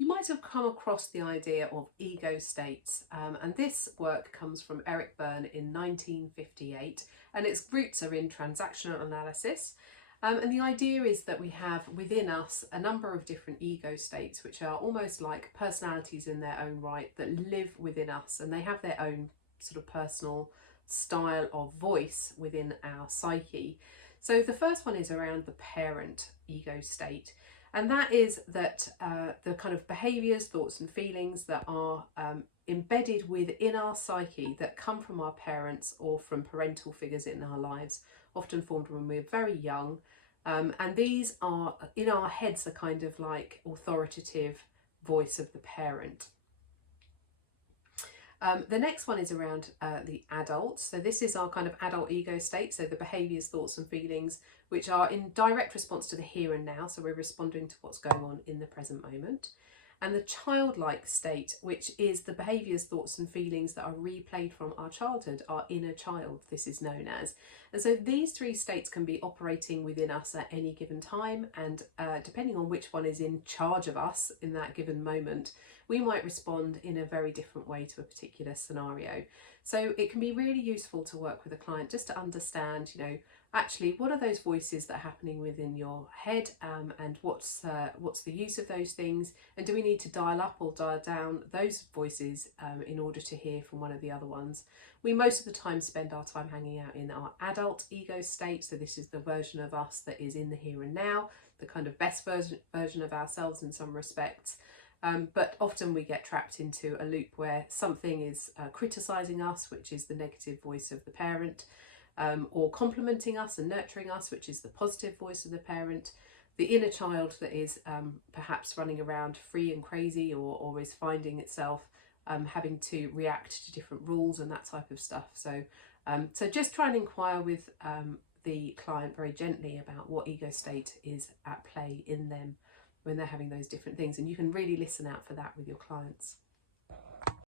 You might have come across the idea of ego states, and this work comes from Eric Berne in 1958, and its roots are in transactional analysis. And the idea is that we have within us a number of different ego states, which are almost like personalities in their own right that live within us, and they have their own sort of personal style of voice within our psyche. So the first one is around the parent ego state. And that is that the kind of behaviours, thoughts, and feelings that are embedded within our psyche that come from our parents or from parental figures in our lives, often formed when we're very young. And these are in our heads, a kind of like authoritative voice of the parent. The next one is around the adult. So this is our kind of adult ego state. So the behaviours, thoughts and feelings, which are in direct response to the here and now. So we're responding to what's going on in the present moment. And the childlike state, which is the behaviours, thoughts and feelings that are replayed from our childhood, our inner child, this is known as. And so these three states can be operating within us at any given time, and depending on which one is in charge of us in that given moment, we might respond in a very different way to a particular scenario. So it can be really useful to work with a client just to understand, actually what are those voices that are happening within your head, and what's the use of those things, and do we need to dial up or dial down those voices in order to hear from one of the other ones. We most of the time spend our time hanging out in our adult ego state, so this is the version of us that is in the here and now, the kind of best version of ourselves in some respects. But often we get trapped into a loop where something is criticising us, which is the negative voice of the parent, or complimenting us and nurturing us, which is the positive voice of the parent. The inner child that is perhaps running around free and crazy, or is finding itself having to react to different rules and that type of stuff. So just try and inquire with the client very gently about what ego state is at play in them when they're having those different things, and you can really listen out for that with your clients.